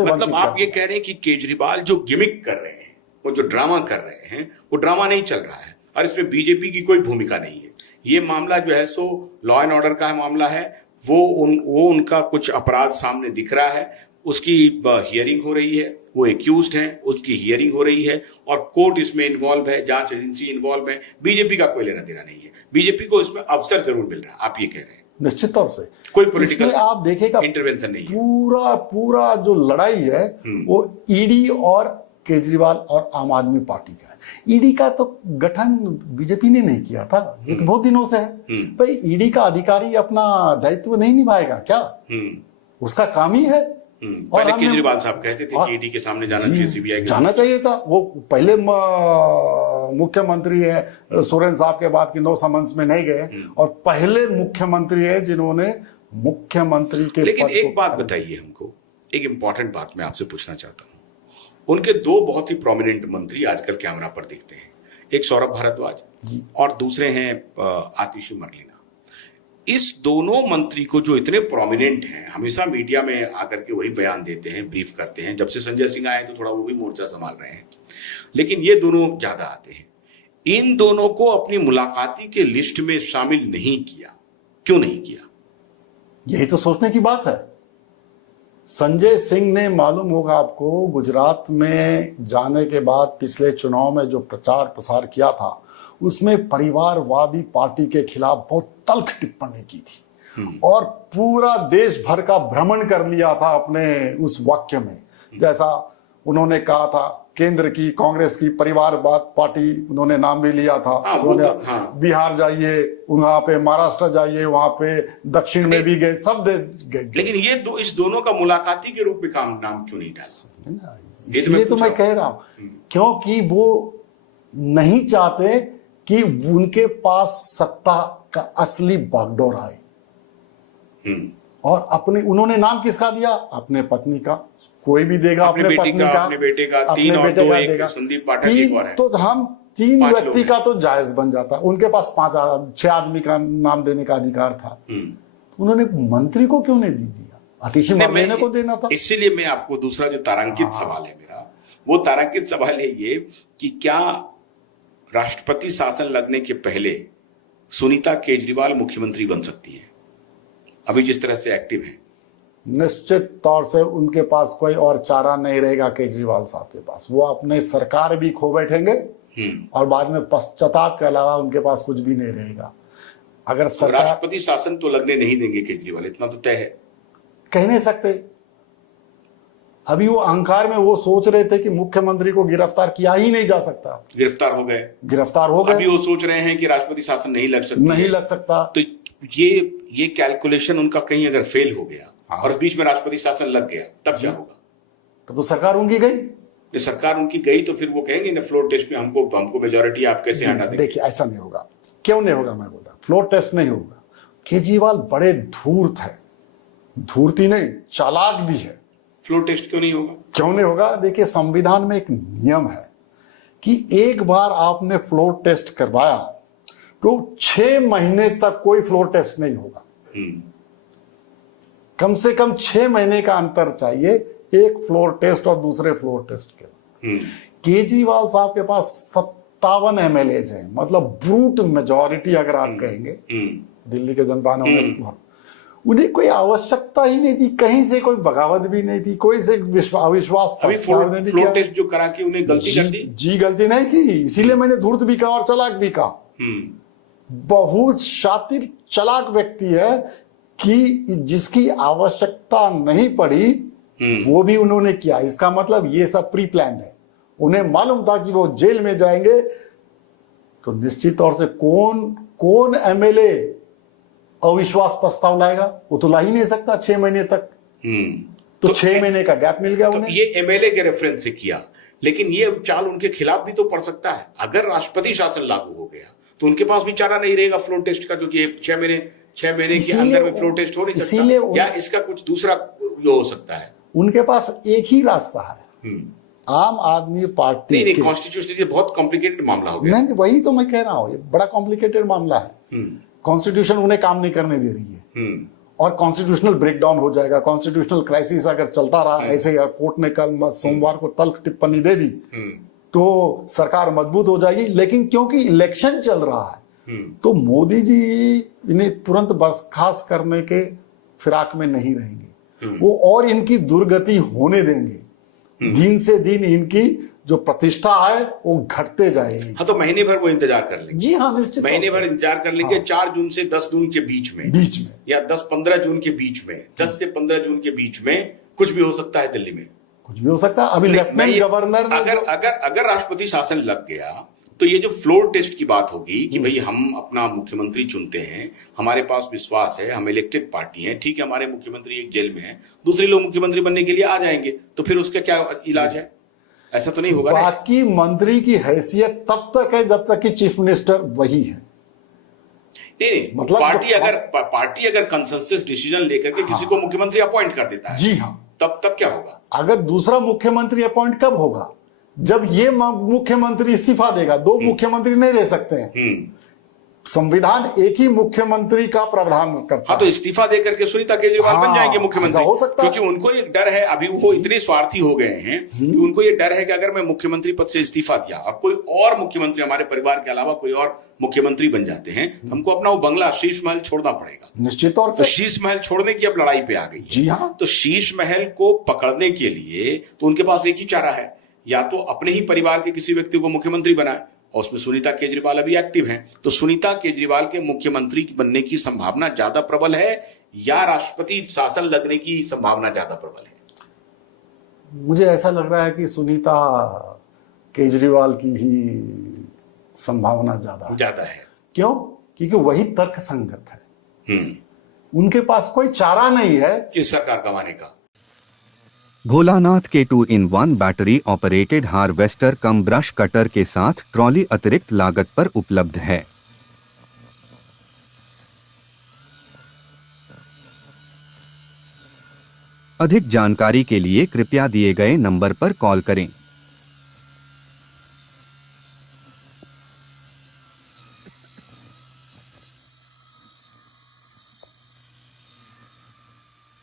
मतलब आप ये कह रहे हैं कि केजरीवाल जो गिमिक कर रहे हैं, वो जो ड्रामा कर रहे हैं, वो ड्रामा नहीं चल रहा है और इसमें बीजेपी की कोई भूमिका नहीं है। ये मामला जो है सो लॉ एंड ऑर्डर का मामला है। वो उनका कुछ अपराध सामने दिख रहा है, उसकी हियरिंग हो रही है, वो एक्यूज्ड हैं, उसकी हियरिंग हो रही है और कोर्ट इसमें इन्वॉल्व है, जांच एजेंसी इन्वॉल्व है। बीजेपी का कोई लेना देना नहीं है। बीजेपी को इसमें अवसर जरूर मिल रहा है, आप ये कह रहे हैं। निश्चित तौर से कोई पॉलिटिकल आप देखेगा इंटरवेंशन नहीं है। पूरा जो लड़ाई है वो ईडी और केजरीवाल और आम आदमी पार्टी का है। ईडी का तो गठन बीजेपी ने नहीं किया था, ये तो बहुत दिनों से है। भाई ईडी का अधिकारी अपना दायित्व नहीं निभाएगा क्या? उसका काम ही है। पहले केजरीवाल साहब कहते थे कि ईडी के सामने जाना चाहिए, सीबीआई के जाना चाहिए था। वो पहले मुख्यमंत्री है सोरेन साहब के बाद कि नो समन्स में नहीं गए और पहले मुख्यमंत्री है जिन्होंने मुख्यमंत्री के लेकिन एक बात बताइए हमको, एक इंपॉर्टेंट बात मैं आपसे पूछना चाहता हूँ। उनके दो बहुत ही प्रोमिनेंट मंत्री आजकल कैमरा पर दिखते हैं, एक सौरभ भारद्वाज और दूसरे हैं आतिशी मरलेना। इस दोनों मंत्री को जो इतने प्रोमिनेंट हैं, हमेशा मीडिया में आकर के वही बयान देते हैं, ब्रीफ करते हैं। जब से संजय सिंह आए तो थोड़ा वो भी मोर्चा संभाल रहे हैं, लेकिन ये दोनों ज्यादा आते हैं। इन दोनों को अपनी मुलाकाती के लिस्ट में शामिल नहीं किया, क्यों नहीं किया? यही तो सोचने की बात है। संजय सिंह ने, मालूम होगा आपको, गुजरात में जाने के बाद पिछले चुनाव में जो प्रचार प्रसार किया था उसमें परिवारवादी पार्टी के खिलाफ बहुत तल्ख टिप्पणी की थी और पूरा देश भर का भ्रमण कर लिया था अपने उस वाक्य में। जैसा उन्होंने कहा था केंद्र की कांग्रेस की परिवारवाद पार्टी, उन्होंने नाम भी लिया था। सोनिया बिहार जाइए, वहां पे महाराष्ट्र जाइए, वहां पे दक्षिण में भी गए, सब गए। लेकिन ये इस दोनों का मुलाकाती के रूप में नाम क्यों नहीं डाला? इसलिए तो मैं कह रहा हूं क्योंकि वो नहीं चाहते कि उनके पास सत्ता का असली बागडोर आए। और अपने उन्होंने नाम किसका दिया? अपने पत्नी का। कोई भी देगा अपने पत्नी का, अपने बेटे का, तीन और दो, एक संदीप पाठक और है। तो हम तीन व्यक्ति का तो जायज बन जाता। उनके पास 6 आदमी का नाम देने का अधिकार था। तो उन्होंने मंत्री को क्यों नहीं दिया? आतिशी मरलेना को देना था। इसीलिए मैं आपको दूसरा जो तारांकित सवाल है मेरा, वो तारांकित सवाल है ये कि क्या राष्ट्रपति शासन लगने के पहले सुनीता केजरीवाल मुख्यमंत्री बन सकती है, अभी जिस तरह से एक्टिव है? निश्चित तौर से उनके पास कोई और चारा नहीं रहेगा केजरीवाल साहब के पास। वो अपने सरकार भी खो बैठेंगे और बाद में पश्चाताप के अलावा उनके पास कुछ भी नहीं रहेगा। अगर सरकार, राष्ट्रपति शासन तो लगने नहीं देंगे केजरीवाल, इतना तो तय है। कह नहीं सकते। अभी वो अहंकार में वो सोच रहे थे कि मुख्यमंत्री को गिरफ्तार किया ही नहीं जा सकता। गिरफ्तार हो गए। अभी वो सोच रहे हैं कि राष्ट्रपति शासन नहीं लग सकता। तो ये कैलकुलेशन उनका कहीं अगर फेल हो गया और इस बीच में राष्ट्रपति शासन लग गया, तब क्या होगा? तो सरकार उनकी गई। ये सरकार उनकी गई तो फिर वो कहेंगे ना फ्लोर टेस्ट में हमको मेजोरिटी आप कैसे हटा देंगे? देखिए ऐसा नहीं होगा। क्यों नहीं होगा? मैं बोला फ्लोर टेस्ट नहीं होगा। केजरीवाल बड़े धूर्त है, धूर्ती नहीं चालाक भी है। फ्लोर टेस्ट क्यों नहीं होगा? क्यों नहीं होगा? देखिए संविधान में एक नियम है कि एक बार आपने फ्लोर टेस्ट करवाया तो 6 महीने तक कोई फ्लोर टेस्ट नहीं होगा। कम से कम 6 महीने का अंतर चाहिए एक फ्लोर टेस्ट और दूसरे फ्लोर टेस्ट के। केजरीवाल साहब के पास 57 MLAs हैं, मतलब ब्रूट मेजॉरिटी अगर आप कहेंगे। दिल्ली के जनता ने उन्हें कोई आवश्यकता ही नहीं थी, कहीं से कोई बगावत भी नहीं थी, कोई से अविश्वास फ्लोर टेस्ट जो करा के उन्हें गलती कर दी। जी गलती नहीं की, इसीलिए मैंने धूर्त भी कहा और चालाक भी कहा। बहुत शातिर चालाक व्यक्ति है कि जिसकी आवश्यकता नहीं पड़ी वो भी उन्होंने किया। इसका मतलब ये सब प्री प्लान है। उन्हें मालूम था कि वो जेल में जाएंगे तो निश्चित तौर से कौन MLA अविश्वास प्रस्ताव लाएगा? वो तो ला ही नहीं सकता 6 महीने तक। तो 6 महीने का गैप मिल गया उन्हें। ये MLA के रेफरेंस से किया, लेकिन ये चाल उनके खिलाफ भी तो पड़ सकता है। अगर राष्ट्रपति शासन लागू हो गया तो उनके पास भी चारा नहीं रहेगा फ्लोर टेस्ट का, क्योंकि 6 महीने के अंदर में फ्लोर टेस्ट हो नहीं सकता। या इसका कुछ दूसरा हो सकता है? उनके पास एक ही रास्ता है, आम आदमी पार्टी। नहीं, कॉन्स्टिट्यूशनली बहुत कॉम्प्लिकेटेड मामला हो गया। नहीं, वही तो मैं कह रहा हूँ, ये बड़ा कॉम्प्लिकेटेड मामला है। कॉन्स्टिट्यूशन उन्हें काम नहीं करने दे रही है और कॉन्स्टिट्यूशनल ब्रेकडाउन हो जाएगा, कॉन्स्टिट्यूशनल क्राइसिस अगर चलता रहा ऐसे ही, कोर्ट ने कल सोमवार को तल्ख टिप्पणी दे दी तो सरकार मजबूत हो जाएगी। लेकिन क्योंकि इलेक्शन चल रहा है तो मोदी जी इन्हें तुरंत बर्खास्त करने के फिराक में नहीं रहेंगे, वो और इनकी दुर्गति होने देंगे। दिन से दिन इनकी जो प्रतिष्ठा है वो घटते जाएगी। हाँ, तो महीने भर वो इंतजार कर लेंगे। जी हाँ, निश्चित महीने भर इंतजार कर लेंगे। हाँ। 4 जून से 10 जून के बीच में या 10-15 जून के बीच में, 10 से 15 जून के बीच में कुछ भी हो सकता है दिल्ली में, कुछ भी हो सकता है। अभी लेफ्टिनेंट गवर्नर ने अगर राष्ट्रपति शासन लग गया तो ये जो फ्लोर टेस्ट की बात होगी कि भाई हम अपना मुख्यमंत्री चुनते हैं, हमारे पास विश्वास है, हम इलेक्टेड पार्टी है, ठीक है, हमारे मुख्यमंत्री एक जेल में है, दूसरे लोग मुख्यमंत्री बनने के लिए आ जाएंगे, तो फिर उसका क्या इलाज है? ऐसा तो नहीं होगा। बाकी मंत्री की हैसियत तब तक है जब तक कि चीफ मिनिस्टर वही है। नहीं, मतलब पार्टी अगर कंसेंसस डिसीजन लेकर के किसी को मुख्यमंत्री अपॉइंट कर देता है, जी हाँ, तब क्या होगा? अगर दूसरा मुख्यमंत्री अपॉइंट कब होगा? जब ये मुख्यमंत्री इस्तीफा देगा। 2 मुख्यमंत्री नहीं रह सकते हैं। संविधान एक ही मुख्यमंत्री का प्रावधान करता है। हाँ, तो इस्तीफा देकर के सुनीता केजरीवाल बन जाएंगे मुख्यमंत्री। हो सकता है, क्योंकि उनको एक डर है, अभी वो इतने स्वार्थी हो गए हैं कि उनको ये डर है कि अगर मैं मुख्यमंत्री पद से इस्तीफा दिया और कोई और मुख्यमंत्री हमारे परिवार के अलावा कोई और मुख्यमंत्री बन जाते हैं, हमको अपना वो बंगला शीश महल छोड़ना पड़ेगा। निश्चित तौर से तो शीश महल छोड़ने की अब लड़ाई पे आ गई। जी हाँ, तो शीश महल को पकड़ने के लिए तो उनके पास एक ही चारा है, या तो अपने ही परिवार के किसी व्यक्ति को मुख्यमंत्री बनाए, और उसमें सुनीता केजरीवाल अभी एक्टिव हैं। तो सुनीता केजरीवाल के मुख्यमंत्री बनने की संभावना ज्यादा प्रबल है या राष्ट्रपति शासन लगने की संभावना ज्यादा प्रबल है? मुझे ऐसा लग रहा है कि सुनीता केजरीवाल की ही संभावना ज्यादा है। क्यों? क्योंकि वही तर्क संगत है। उनके पास कोई चारा नहीं है इस सरकार गंवाने का। भोलानाथ के 2-in-1 बैटरी ऑपरेटेड हार्वेस्टर कम ब्रश कटर के साथ ट्रॉली अतिरिक्त लागत पर उपलब्ध है। अधिक जानकारी के लिए कृपया दिए गए नंबर पर कॉल करें।